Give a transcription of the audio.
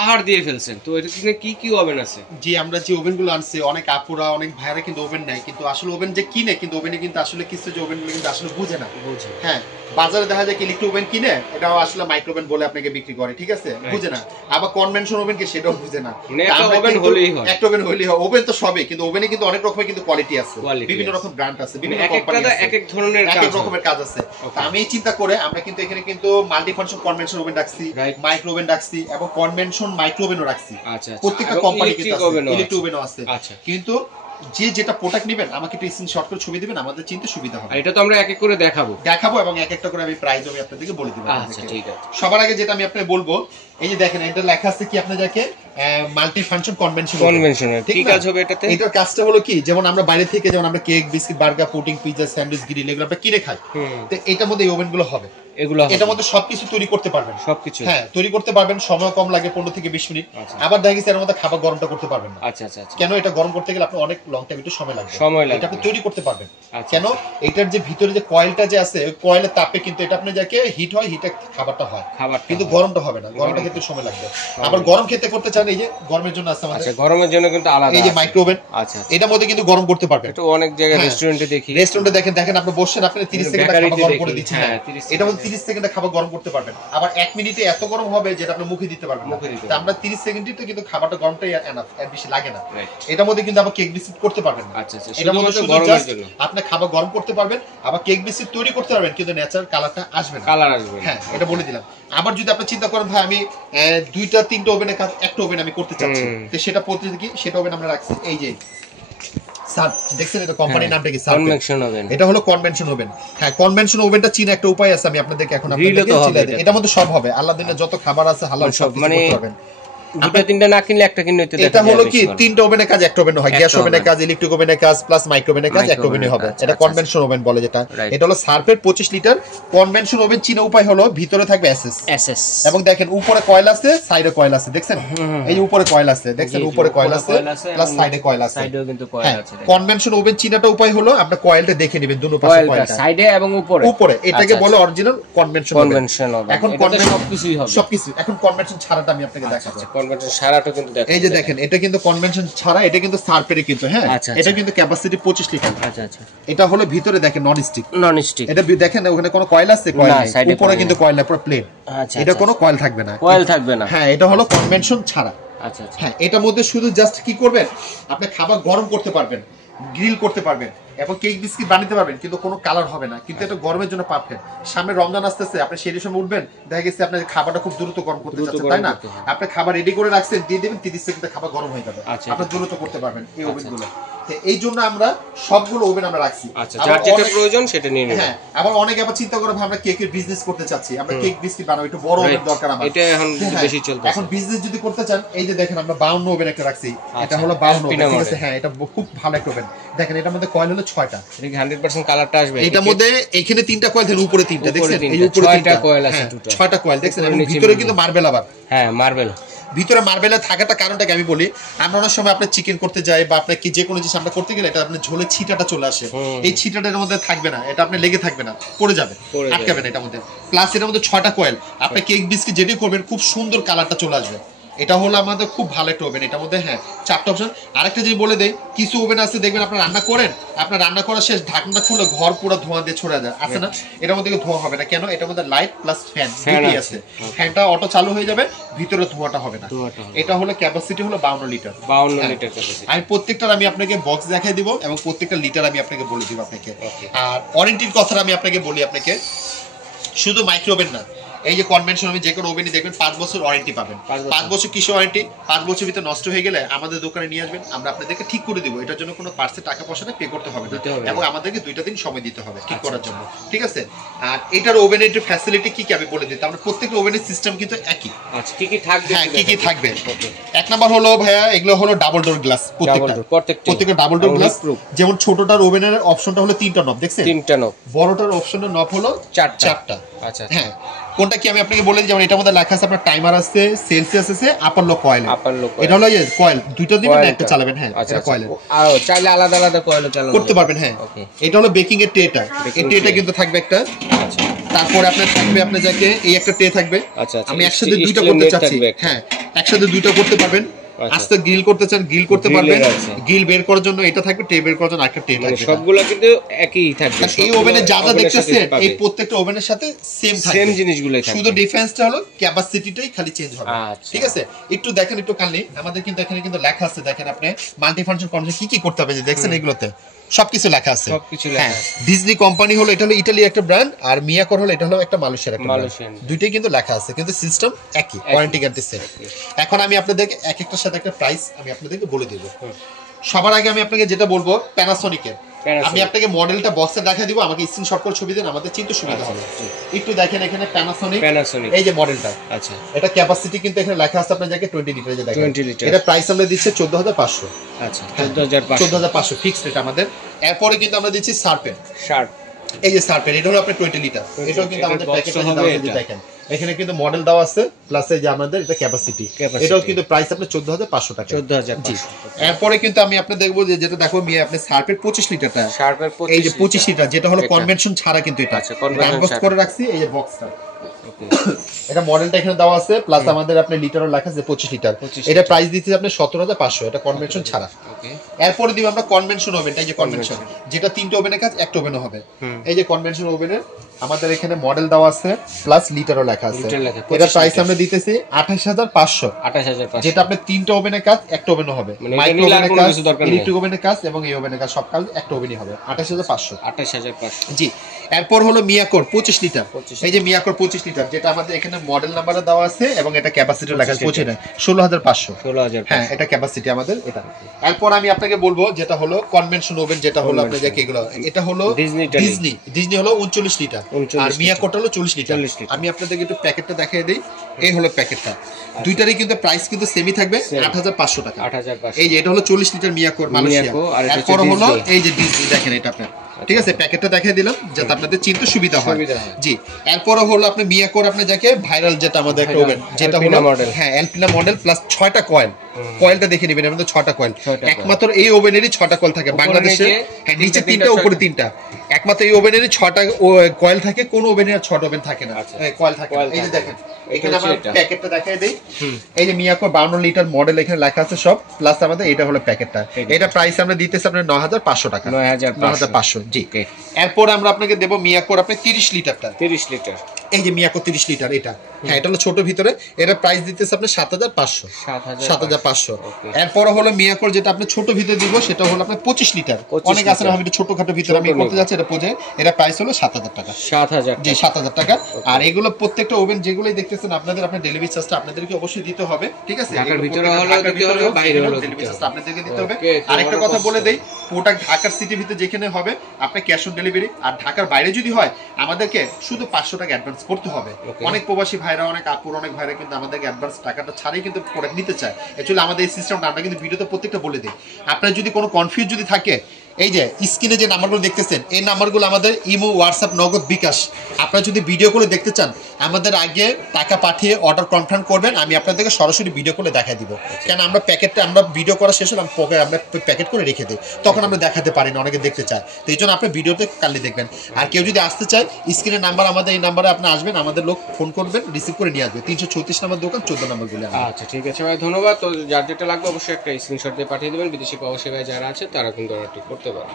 পাহাড় দিয়ে ফেলছেন। তো এটা কি কি ওভেন আছে? জি, আমরা যে ওভেনগুলো আনছি, অনেক আপুরা অনেক ভাইরা কিন্তু ওভেন নেয়, কিন্তু আসলে ওভেন যে কিনে কিন্তু ওভেনে কিন্তু আসলে কিছু যে ওভেনগুলো কিন্তু আসলে বুঝে না। হ্যাঁ, বাজারে দেখা যায় ইলেকট্রিক ওভেন কিনে এটাও আসলে মাইক্রো ওভেন বলে আপনাকে বিক্রি করে, ঠিক আছে, বুঝে না। আবার কনভেনশন ওভেন কি সেটাও বুঝে না। একটা ওভেন হলেই হয়, একটা ওভেন হলেই হয়। ওভেন তো সবই, কিন্তু ওভেনে কিন্তু অনেক রকমের কিন্তু কোয়ালিটি আছে, বিভিন্ন রকম ব্র্যান্ড আছে, বিভিন্ন কোম্পানি আছে, এক এক ধরনের এক এক রকমের কাজ আছে। তো আমি চিন্তা করে আমরা কিন্তু এখানে কিন্তু মাল্টি ফাংশন কনভেনশন ওভেন রাখছি, মাইক্রো ওভেন রাখছি এবং কনভেনশন মাইক্রো ওভেনও রাখছি। আচ্ছা, প্রত্যেকটা কোম্পানি কিন্তু আছে, ইলেকট্রিক ওভেনও আছে। আচ্ছা, কিন্তু যে যেটা প্রোডাক্ট নেবেন আমাকে একটু স্ক্রিনশট করে ছবি দিবেন, আমাদের চিনতে সুবিধা হবে। এটা তো আমরা এক এক করে দেখাবো এবং এক একটা করে আমি প্রাইস আমি আপনাদেরকে বলে দিব। আচ্ছা, ঠিক আছে। সবার আগে যেটা আমি আপনাকে বলবো, এই যে দেখেন এটা লেখা আছে কি আপনাদেরকে মাল্টি ফাংশন কনভেনশন। কি কাজ হবে এটাতে? এটার কাজটা হলো কি, যেমন আমরা বাইরে থেকে যেমন আমরা cake, biscuit, burger, pudding, pizza, sandwich, grill এগুলো আমরা কিনে খাই, তো এটার মধ্যে এই ওভেনগুলো হবে। এটার মধ্যে সবকিছু তৈরি করতে পারবেন, সবকিছু হ্যাঁ তৈরি করতে পারবেন, সময় কম লাগে, 15 থেকে 20 মিনিট। আবার দেখা গেছে এর মধ্যে খাবার গরমটা করতে পারবেন না। আচ্ছা আচ্ছা, কেন? এটা গরম করতে গেলে আপনি অনেক লং টাইম একটু সময় লাগবে, এটা আপনি তৈরি করতে পারবেন। কেন? এটার যে ভিতরে যে কয়েলটা যে আছে, কয়েলের তাপে কিন্তু এটা আপনি যাকে হিট হয়, হিটে খাবারটা হয়, কিন্তু গরমটা হবে না, গরমটা খেতে সময় লাগবে। আবার গরম খেতে করতে চান, এই যে গরমের জন্য আছে আমাদের, গরমের জন্য কিন্তু আলাদা এই যে মাইক্রো ওভেন। আচ্ছা, এটার মধ্যে কিন্তু গরম করতে পারবেন। এটা অনেক জায়গায় রেস্টুরেন্টে দেখি, রেস্টুরেন্টে দেখেন আপনি বসছেন, আপনি 30 সেকেন্ডে খাবার গরম করে দিচ্ছেন, এটা মধ্যে 30 সেকেন্ডে খাবার গরম করতে পারবেন। আবার 1 মিনিটে এত গরম হবে যেটা আপনি মুখে দিতে পারবেন না। তো আমরা 30 সেকেন্ডে তো কিন্তু খাবারটা গরমটাই এনাফ, এর বেশি লাগে না। এটার মধ্যে কিন্তু আবার কেক বিস্কিট করতে পারবেন না। আচ্ছা আচ্ছা, এটার মধ্যে শুধু জাস্ট আপনি খাবার গরম করতে পারবেন, আবার কেক বিস্কিট তৈরি করতে পারবেন, কিন্তু ন্যাচারাল কালারটা আসবে না, কালার আসবে। হ্যাঁ, এটা বলে দিলাম। আবার যদি আপনি চিন্তা করেন ভাই আমি 2টা 3টা ওভেনে কাজ, একটা ওভেন আমি করতে চাচ্ছি, তো সেটা পদ্ধতি কি, সেটা ওভেন আমরা রাখছি এই যে সাত, দেখছেন এটা কোম্পানির নামটা কি, কনভেনশন ওভেন। এটা হলো কনভেনশন ওভেন। হ্যাঁ, কনভেনশন ওভেনটা চিনা একটা উপায় আছে, আমি আপনাদেরকে এখন আপনাদেরকে চিনা দেই। এটার মধ্যে সব হবে, আল্লাহ দিনের যত খাবার আছে হালাল সব কিছু করতে পারবেন। দুটো তিনটা না কিনলে একটা কিনলে হইতে, এটা হলো কি 3টা ওভেনের কাজ একটা ওভেনে হয়, গ্যাস ওভেনের কাজ, ইলেকট্রিক ওভেনের কাজ প্লাস মাইক্রো ওভেনের কাজ একটা ওভেনে হবে। এটা কনভেনশন ওভেন বলে যেটা। এটা হলো সার্ফের 25 লিটার কনভেনশন ওভেন। চিনা উপায় হলো ভিতরে থাকবে এসএস, এবং দেখেন উপরে কয়েল আছে, সাইডে কয়েল আছে, দেখছেন এই যে উপরে কয়েল আছে, দেখছেন উপরে কয়েল আছে প্লাস সাইডে কয়েল আছে, সাইডেও কিন্তু কয়েল আছে। কনভেনশন ওভেন চিনাটা উপায় হলো আপনি কয়েলটা দেখে নেবেন, দুটো পাশে কয়েলটা, সাইডে এবং উপরে, এটাকে বলে অরিজিনাল কনভেনশন ওভেন। এখন কনভেনশন সবকিছুই হবে, সবকিছু। এখন কনভেনশন ছাড়াটা আমি আপনাকে দেখাচ্ছি। কনভেনশন ছাড়াটা এই যে দেখেন, এটা কিন্তু কনভেনশন ছাড়া, এটা কিন্তু সার্ফের কিন্তু, হ্যাঁ এটা কিন্তু ক্যাপাসিটি 25 লিটার। আচ্ছা আচ্ছা, এটা হলো ভিতরে দেখেন নন স্টিক, এটা দেখেন ওখানে কোনো কয়েল আছে, কয়েল নেই, উপরে কিন্তু কয়েল না, পুরো প্লেন। আচ্ছা, এটা কোনো কয়েল থাকবে না, হ্যাঁ এটা হলো কনভেনশন ছাড়া। আচ্ছা আচ্ছা, হ্যাঁ এটার মধ্যে শুধু জাস্ট কি করবেন, আপনি খাবার গরম করতে পারবেন, গ্রিল করতে পারবেন এবং কেক বিস্কিট বানাতে পারবেন, কিন্তু কোনো কালার হবে না। কিন্তু এটা গরমের জন্য পারফেক্ট। সামনে রমজান আসতেছে, আপনি সেই সময় উঠবেন, দেখা গেছে আপনার খাবারটা খুব দ্রুত গরম করতে চাচ্ছেন, তাই না? আপনি খাবার রেডি করে রাখছেন, দিয়ে দেবেন, 30 সেকেন্ডে খাবার গরম হয়ে যাবে, আপনি দ্রুত করতে পারবেন এই ওভেনগুলো। এই জন্য আমরা সবগুলো ওভেন আমরা রাখছি, যার যেটা প্রয়োজন সেটা নিয়ে নেবেন। হ্যাঁ, আবার অনেকে আবার চিন্তা করে আমরা কেকের বিজনেস করতে চাচ্ছি, আমরা কেক বিস্কিট বানাবো, একটু বড় ওভেন দরকার আমার, এটা এখন বেশি চলছে। এখন বিজনেস যদি করতে চান, এই যে দেখেন আমরা 52 ওভেন একটা রাখছি, এটা হলো 52 ওভেন, ঠিক আছে? হ্যাঁ, এটা খুব ভালো একটা ওভেন। দেখেন এটার মধ্যে কয়েল হলো 6টা, এটা 100% কালারটা আসবে। এটার মধ্যে এখানে 3টা কয়েল, দেন উপরে 3টা, দেখছেন এই উপরে 3টা কয়েল আছে, 6টা কয়েল, দেখছেন? এবং ভিতরে কিন্তু মার্বেল, আবার হ্যাঁ মার্বেল, ভিতরে মার্বেলে থাকাটা কারণটাকে আমি বলি, আমরা অনেক সময় আপনি চিকেন করতে যাই বা আপনি কি যে কোনো জিনিস আমরা করতে গেলে এটা আপনি ঝোলে ছিটাটা চলে আসে, এই ছিটাটার মধ্যে থাকবে না, এটা আপনি লেগে থাকবে না, পড়ে যাবে, আটকাবে না এটার মধ্যে। প্লাস এটার মধ্যে 6টা কয়েল, আপনি কেক বিস্কিট যেটাই করবেন খুব সুন্দর কালারটা চলে আসবে। এটা হলো আমাদের খুব ভালো একটা ওভেন, এটার মধ্যে হ্যাঁ 4টা অপশন। আরেকটা যদি বলে দেই, কিছু ওভেন আছে দেখবেন আপনার রান্না করেন, আপনার রান্না করা শেষ, ঢাকনাটা খুলে ঘর পুরো ধোঁয়া দিয়ে ছড়ে যায়, আছে না? এটার মধ্যে ধোঁয়া হবে না, কেন? এটার মধ্যে লাইট প্লাস ফ্যান দুটোই আছে, ফ্যানটা অটো চালু হয়ে যাবে, ভিতরে ধোঁয়াটা হবে না। এটা হলো ক্যাপাসিটি হলো 52 লিটার, 52 লিটার ক্যাপাসিটি। আমি প্রত্যেকটার আমি আপনাকে বক্স দেখাই দিব এবং প্রত্যেকটা লিটার আমি আপনাকে বলে দিব আপনাকে। আর ওয়ারেন্টির কথাটা আমি আপনাকে বলি, আপনাকে শুধু মাইক্রো ওভেন না, এই যে কনভেনশন ওভেন, যে কোনো ওভেনই দেখবেন 5 বছর ওয়ারেন্টি পাবেন। 5 বছর কিসের ওয়ারেন্টি? 5 বছর ভিতরে নষ্ট হয়ে গেলে আমাদের দোকানে নিয়ে আসবেন, আমরা আপনাদেরকে ঠিক করে দিব। এটার জন্য কোনো পার্সে টাকা পয়সাটা পে করতে হবে না, এবং আমাদেরকে 2টা দিন সময় দিতে হবে ঠিক করার জন্য, ঠিক আছে? আর এটার ওভেনের ফ্যাসিলিটি কি কি আমি বলে দিই। আমরা প্রত্যেকটা ওভেনের সিস্টেম কিন্তু একই। আচ্ছা, কি কি থাকবে? হ্যাঁ, কি কি থাকবে? এক নাম্বার হলো ভাইয়া, এগুলো হলো ডাবল ডোর গ্লাস, প্রত্যেকটা ডাবল ডোর গ্লাস। যেমন ছোটটার ওভেনের অপশনটা হলো 3টা নব, দেখছেন? 3টা নব। বড়টার অপশনের নব হলো 4টা। আচ্ছা, হ্যাঁ কোনটা কি আমি আপনাকে বলে দিই। যেমন এটার মধ্যে লেখা আছে আপনার টাইমার আছে, সেলসিয়াস আছে, আপার লো কয়েল। এটা হলো এই কয়েল, দুটো দিবেন না একটা চালাবেন। হ্যাঁ, এটা কয়েল, আর চাইলে আলাদা আলাদা কয়েল চালাতে করতে পারবেন। হ্যাঁ, এটা হলো বেকিং এর ট্রেটা, এই ট্রেটা কিন্তু থাকবে একটা। আচ্ছা, তারপরে আপনার থাকবে আপনার যাকে এই একটা ট্রে থাকবে। আচ্ছা আমি একসাথে দুইটা করতে চাচ্ছি, হ্যাঁ একসাথে দুইটা করতে পারবেন। আস্তে গ্রিল করতে চান গ্রিল করতে পারবেন, গ্রিল বের করার জন্য এটা থাকবে, ট্রে বের করার জন্য একটা ট্রে থাকবে। সবগুলো কিন্তু একই থাকবে, এই ওভেনে যা যা দেখতেছেন এই প্রত্যেকটা ওভেনের সাথে সেম থাকবে, সেম জিনিসগুলোই থাকবে, শুধু ডিফারেন্সটা হলো ক্যাপাসিটিটাই খালি চেঞ্জ হবে। ঠিক আছে, একটু দেখেন একটু কাইন্ডলি, আমাদের কিন্তু এখানে কিন্তু লেখা আছে, দেখেন আপনি মাল্টি ফাংশন কনফিগার কি কি করতে হবে যে দেখছেন এগুলোতে সবকিছু লেখা আছে, সবকিছু লেখা আছে। ডিজনি কোম্পানি হলো এটা হলো ইতালির একটা ব্র্যান্ড, আর মিয়াকর হলো এটা হলো একটা মালয়েশিয়ার একটা ব্র্যান্ড, দুইটাই কিন্তু লেখা আছে, কিন্তু সিস্টেম একই, ওয়ারেন্টি গ্যারান্টি সেম। এখন আমি আপনাদেরকে এক একটার সাথে একটা প্রাইস আমি আপনাদেরকে বলে দেব। সবার আগে আমি আপনাকে যেটা বলবো প্যানাসোনিকের, আমি আপনাকে মডেলটা বক্সে দেখা দিব, আমাকে স্ক্রিনশট করে ছবি দেন, আমাদের চিন্তা সুবিধা হবে। একটু দেখেন এখানে প্যানাসোনিক এই যে মডেলটা, আচ্ছা এটা ক্যাপাসিটি কিন্তু এখানে লেখা আছে আপনার জায়গায় 20 লিটার, যে দেখেন এটা প্রাইস আমরা দিচ্ছি 14500। আচ্ছা 14500 ফিক্সড রেট আমাদের। এরপরে কিন্তু আমরা দিচ্ছি সার্পেন, এই যে সার্পেন এটা হলো আপনার 20 লিটার, এটাও কিন্তু আমাদের প্যাকেটে দেওয়া আছে, দেখেন এখানে কিন্তু মডেল দেওয়া আছে প্লাস এই যে আমাদের এটা ক্যাপাসিটি, এটাও কিন্তু প্রাইস আপনার 14500 টাকা। 14500। এরপরে কিন্তু আমি আপনাদের দেখবো যে যেটা দেখো মিয়া আপনি সার্পের 25 লিটারটা, এই যে 25 লিটার যেটা হলো কনভেনশন ছাড়া, কিন্তু এটা আনবক্স করে রাখছি এই যে বক্সটা, এটা মডেলটা এখানে দেওয়া আছে প্লাস আমাদের আপনি লিটারও লেখা আছে 25 লিটার, এটা প্রাইস দিচ্ছি আপনি 17500, এটা কনভেনশন ছাড়া। এরপরে দিব আমরা কনভেনশন ওভেন, এই যে কনভেনশন যেটা তিনটা ওভেনের কাজ একটা ওভেনও হবে, এই যে কনভেনশন ওভেনের আমাদের এখানে মডেল দেওয়া আছে প্লাস লিটারও লেখা আছে, এটা প্রাইস আমরা দিতেছি 28500, যেটা আপনি তিনটা ওভেনের কাজ একটা ওভেনও হবে, মাইক্রো ওভেনের কাজ, ইলেকট্রিক ওভেনের কাজ এবং এই ওভেনের কাজ সব কাজ একটা ওভেনই হবে, 28500। জি, এরপর হলো মিয়াকর 25 লিটার, এই যে মিয়াকর 25 লিটার যেটা আমাদের এখানে মডেল নাম্বারে দেওয়া আছে এবং এটা ক্যাপাসিটি লেখা আছে 16500, হ্যাঁ এটা ক্যাপাসিটি আমাদের এটা। এরপর আমি আপনাকে বলবো যেটা হলো কনভেনশন ওভেন, যেটা হলো আপনাদের যে এগুলো, এটা হলো ডিজনি হলো 39 লিটার আর মিয়াকোটা হলো 40 লিটার। আমি আপনাদেরকে একটু প্যাকেটটা দেখিয়ে দেই, এই হলো প্যাকেটটা, দুইটারই কিন্তু প্রাইস কিন্তু সেমই থাকবে 8500 টাকা। এই যে এটা হলো 40 লিটার মিয়াকোর মালয়েশিয়া, এরপর হলো এই যে ডিজনি দেখেন এটা আপনার, ঠিক আছে প্যাকেটটা দেখিয়ে দিলাম যাতে আপনাদের চিন্তা সুবিধা হয়। জি, এরপরও হলো আপনি মিয়াকোর আপনি যাকে ভাইরাল যেটা আমাদের একটা ওভেন, যেটা হলো হ্যাঁ এলপিনা মডেল প্লাস 6টা কয়েল, কয়েলটা দেখে নেবেন আমাদের 6টা কয়েল, একমাত্র এই ওভেনেরই 6টা কয়েল থাকে বাংলাদেশে, হ্যাঁ নিচে 3টা উপরে 3টা, একমাত্র এই ওভেনেরই 6টা কয়েল থাকে, কোন ওভেনে আর 6টা ওভেন থাকে না, কয়েল থাকে। এই যে দেখেন এখানে আমরা প্যাকেটটা দেখাই দেই, এই যে মিয়াকো 52 লিটার মডেল এখানে লেখা আছে সব, প্লাস আমাদের এটা হলো প্যাকেটটা, এটা প্রাইস আমরা দিতেছি আপনার 9500 টাকা, 9500। জি, এরপর আমরা আপনাকে দেব মিয়াকোর আপনি 30 লিটারটা, 30 লিটার, এই যে মিয়াকো 30 লিটার এটা, হ্যাঁ এটা হলো ছোট ভিতরে, এটা প্রাইস দিতেছে আপনি 7500। এরপর হলো মিয়াকোর যেটা আপনি ছোট ভিতরে দিব সেটা হলো আপনার 25 লিটার, অনেক আছে না, আমি একটু ছোটখাটো ভিতরে আমি করতে যাচ্ছি, এটা পোজে এটা প্রাইস হলো 7000 টাকা, 7000, জি 7000 টাকা। আর এগুলো প্রত্যেকটা ওভেন যেগুলোই দেখতেছেন আপনাদের আপনি ডেলিভারি চার্জটা আপনাদেরকে অবশ্যই দিতে হবে, ঠিক আছে, ঢাকার ভিতরে হলো দিতে হবে, বাইরে হলো ডেলিভারি চার্জটা আপনাদেরকে দিতে হবে। আরেকটা কথা বলে দেই, পুরোটা ঢাকার সিটি ভিতরে যেখানে হবে আপনি ক্যাশ অন ডেলিভারি, আর ঢাকার বাইরে যদি হয় আমাদেরকে শুধু 500 টাকা অ্যাডভান্স করতে হবে। অনেক প্রবাসী ভাইরা, অনেক আপুর, অনেক ভাইরা কিন্তু আমাদেরকে অ্যাডভান্স টাকাটা ছাড়াই কিন্তু প্রোডাক্ট নিতে চায়, অ্যাকচুয়ালি আমাদের এই সিস্টেমটা আমরা কিন্তু ভিডিওতে প্রত্যেকটা বলে দিই। আপনার যদি কোনো কনফিউজ যদি থাকে, এই যে স্ক্রিনে যে নাম্বারগুলো দেখতেছেন এই নাম্বারগুলো আমাদের ইমো, হোয়াটসঅ্যাপ, নগদ, বিকাশ, আপনারা যদি ভিডিও কলে দেখতে চান আমাদের আগে টাকা পাঠিয়ে অর্ডার কনফার্ম করবেন, আমি আপনাদেরকে সরাসরি ভিডিও কলে দেখাই দিব, কেন আমরা প্যাকেটটা আমরা ভিডিও করা শেষ হলে আমরা প্যাকেট করে রেখে দিই, তখন আমরা দেখাতে পারি না, অনেকে দেখতে চায়, তো এই জন্য আপনি ভিডিওতে কালকে দেখবেন। আর কেউ যদি আসতে চায় স্ক্রিনের নাম্বার আমাদের, এই নাম্বারে আপনি আসবেন, আমাদের লোক ফোন করবেন, রিসিভ করে নিয়ে আসবে, 334 নম্বর দোকান 14 নম্বর বলে। আচ্ছা ঠিক আছে ভাই, ধন্যবাদ। তো যার যেটা লাগবে অবশ্যই একটা স্ক্রিনশট দিয়ে পাঠিয়ে দেবেন, বিদেশি প্রবাসী ভাই যারা আছে তারা কিন্তু অর্ডারটি করতে পারে।